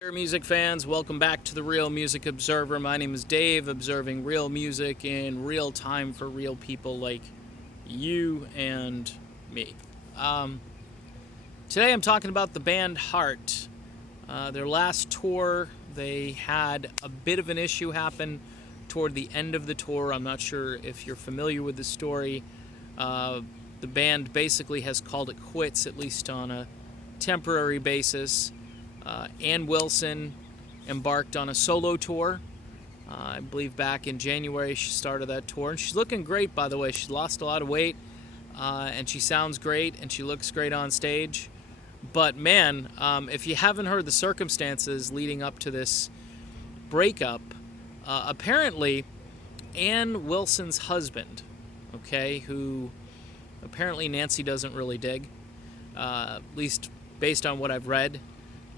Dear music fans, welcome back to the Real Music Observer. My name is Dave, observing real music in real time for real people like you and me. Um, Today I'm talking about the band Heart. Their last tour, they had a bit of an issue happen toward the end of the tour. I'm not sure if you're familiar with the story. The band basically has called it quits, at least on a temporary basis. Ann Wilson embarked on a solo tour. I believe back in January she started that tour, and she's looking great, by the way. She's lost a lot of weight, and she sounds great, and she looks great on stage. But man, if you haven't heard the circumstances leading up to this breakup, apparently Ann Wilson's husband, okay, who apparently Nancy doesn't really dig, at least based on what I've read.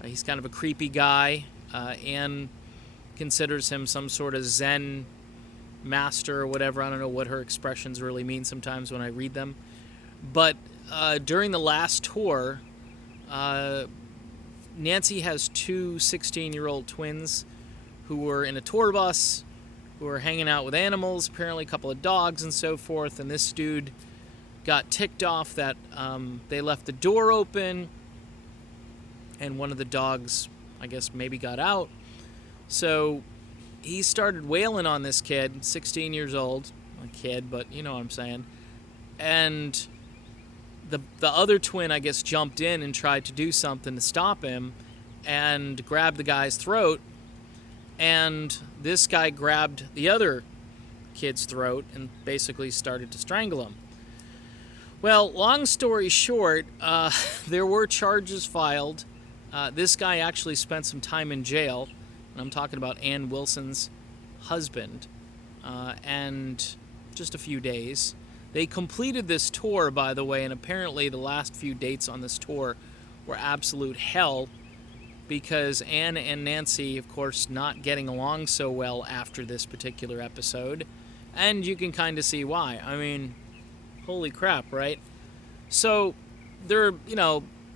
He's kind of a creepy guy. Anne considers him some sort of Zen master or whatever. I don't know what her expressions really mean sometimes when I read them. But during the last tour, Nancy has two 16-year-old twins who were in a tour bus, who were hanging out with animals, apparently a couple of dogs and so forth. And this dude got ticked off that they left the door open, and one of the dogs, I guess, maybe got out. So he started wailing on this kid, 16 years old. A kid, but you know what I'm saying. And the other twin, I guess, jumped in and tried to do something to stop him and grabbed the guy's throat. And this guy grabbed the other kid's throat and basically started to strangle him. Well, long story short, there were charges filed. This guy actually spent some time in jail, and I'm talking about Ann Wilson's husband, and just a few days. They completed this tour, by the way, and apparently the last few dates on this tour were absolute hell because Ann and Nancy, of course, not getting along so well after this particular episode, and you can kind of see why. I mean, holy crap, right? So, they're,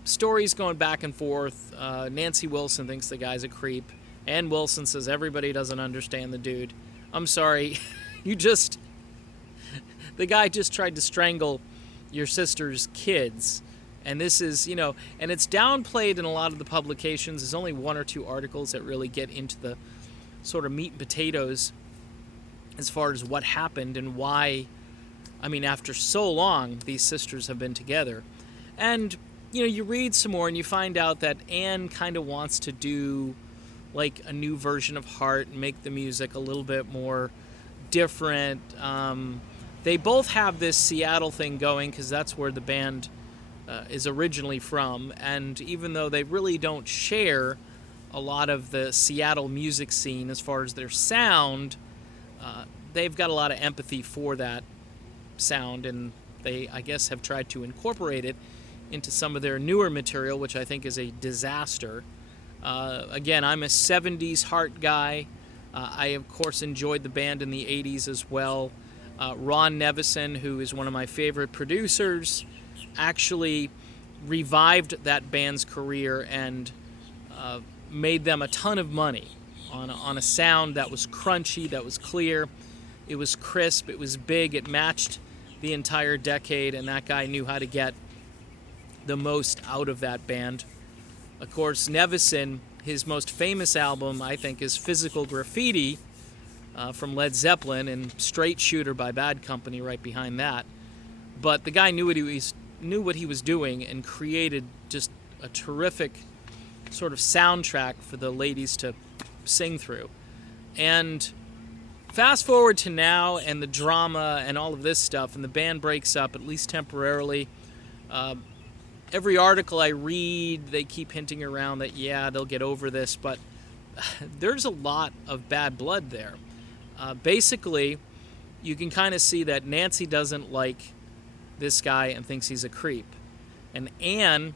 stories going back and forth. Nancy Wilson thinks the guy's a creep. Ann Wilson says everybody doesn't understand the dude. I'm sorry. The guy just tried to strangle your sister's kids. And this is, and it's downplayed in a lot of the publications. There's only one or two articles that really get into the sort of meat and potatoes as far as what happened and why, after so long, these sisters have been together. And you read some more and you find out that Anne kind of wants to do like a new version of Heart and make the music a little bit more different. They both have this Seattle thing going because that's where the band is originally from. And even though they really don't share a lot of the Seattle music scene as far as their sound, they've got a lot of empathy for that sound, and they, I guess, have tried to incorporate it into some of their newer material, which I think is a disaster. Again, I'm a 70s Heart guy. I, of course, enjoyed the band in the 80s as well. Ron Nevison, who is one of my favorite producers, actually revived that band's career and made them a ton of money on a sound that was crunchy, that was clear, it was crisp, it was big, it matched the entire decade, and that guy knew how to get the most out of that band. Of course, Nevison, his most famous album, I think, is Physical Graffiti from Led Zeppelin, and Straight Shooter by Bad Company right behind that. But the guy knew what he was doing and created just a terrific sort of soundtrack for the ladies to sing through. And fast forward to now and the drama and all of this stuff, and the band breaks up, at least temporarily. Every article I read, they keep hinting around that, yeah, they'll get over this, but there's a lot of bad blood there. Basically, you can kind of see that Nancy doesn't like this guy and thinks he's a creep. And Anne,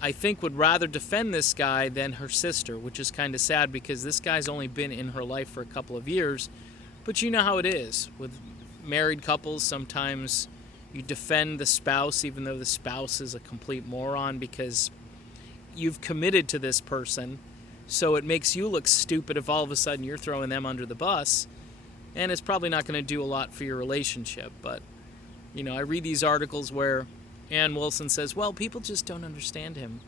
I think, would rather defend this guy than her sister, which is kind of sad because this guy's only been in her life for a couple of years. But you know how it is. With married couples, sometimes you defend the spouse even though the spouse is a complete moron because you've committed to this person So it makes you look stupid if all of a sudden you're throwing them under the bus, and it's probably not going to do a lot for your relationship. But, I read these articles where Ann Wilson says, well, people just don't understand him.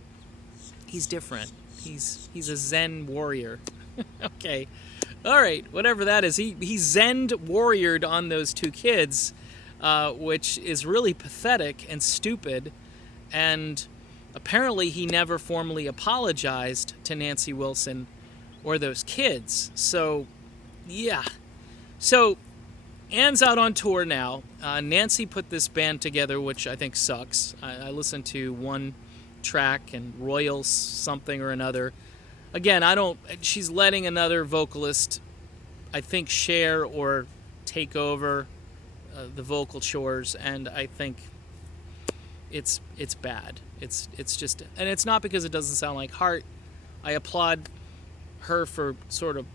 He's different. He's a Zen warrior. Okay. All right, whatever that is. He Zen warriored on those two kids, which is really pathetic and stupid. And apparently he never formally apologized to Nancy Wilson or those kids. So, yeah. So, Ann's out on tour now. Nancy put this band together, which I think sucks. I listened to one track and Royal something or another. Again, she's letting another vocalist, I think, share or take over the vocal chores, and I think it's bad. It's just, and it's not because it doesn't sound like Heart. I applaud her for sort of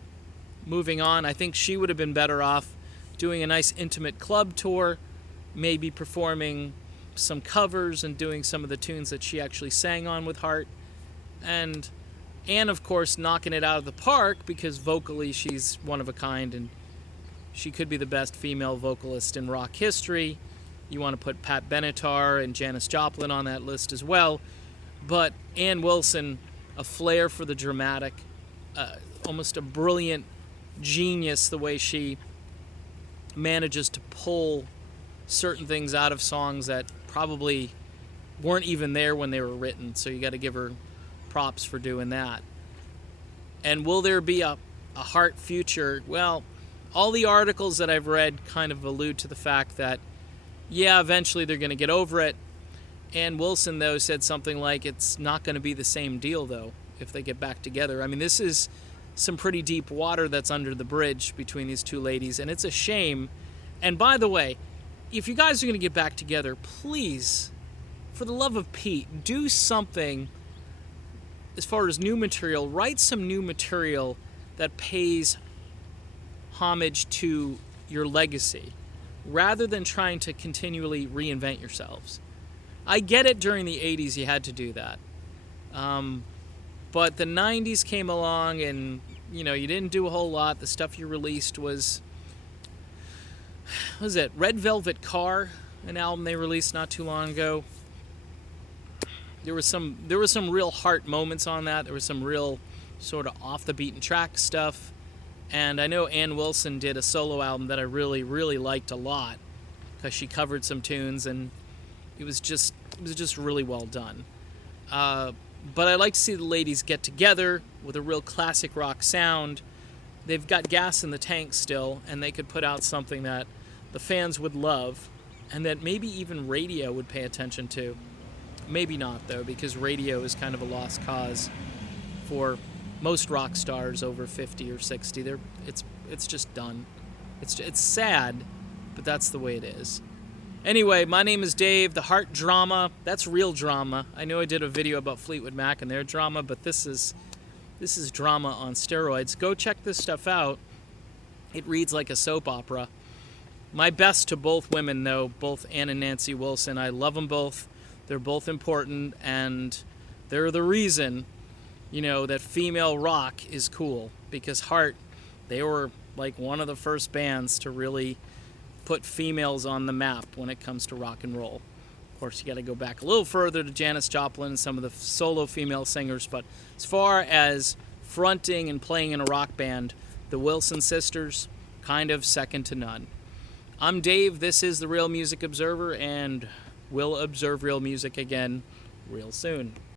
moving on. I think she would have been better off doing a nice intimate club tour, maybe performing some covers and doing some of the tunes that she actually sang on with Heart. And of course, knocking it out of the park, because vocally she's one of a kind and she could be the best female vocalist in rock history. You want to put Pat Benatar and Janis Joplin on that list as well. But Ann Wilson, a flair for the dramatic, almost a brilliant genius, the way she manages to pull certain things out of songs that probably weren't even there when they were written. So you got to give her props for doing that. And will there be a Heart future? Well, all the articles that I've read kind of allude to the fact that, yeah, eventually they're going to get over it. Ann Wilson, though, said something like, it's not going to be the same deal, though, if they get back together. I mean, this is some pretty deep water that's under the bridge between these two ladies, and it's a shame. And by the way, if you guys are going to get back together, please, for the love of Pete, do something as far as new material. Write some new material that pays homage to your legacy, rather than trying to continually reinvent yourselves. I get it, during the 80s you had to do that. But the 90s came along and, you didn't do a whole lot. The stuff you released was it Red Velvet Car, an album they released not too long ago. There was some real Heart moments on that. There was some real sort of off the beaten track stuff. And I know Ann Wilson did a solo album that I really, really liked a lot, because she covered some tunes and it was just really well done. But I like to see the ladies get together with a real classic rock sound. They've got gas in the tank still, and they could put out something that the fans would love, and that maybe even radio would pay attention to. Maybe not, though, because radio is kind of a lost cause for most rock stars over 50 or 60. It's just done. It's sad, but that's the way it is. Anyway, my name is Dave. The Heart drama, that's real drama. I know I did a video about Fleetwood Mac and their drama, but this is drama on steroids. Go check this stuff out. It reads like a soap opera. My best to both women, though, both Ann and Nancy Wilson. I love them both. They're both important, and they're the reason, that female rock is cool. Because Heart, they were like one of the first bands to really put females on the map when it comes to rock and roll. Of course, you got to go back a little further to Janis Joplin and some of the solo female singers, but as far as fronting and playing in a rock band, the Wilson sisters, kind of second to none. I'm Dave. This is the Real Music Observer, and we'll observe real music again real soon.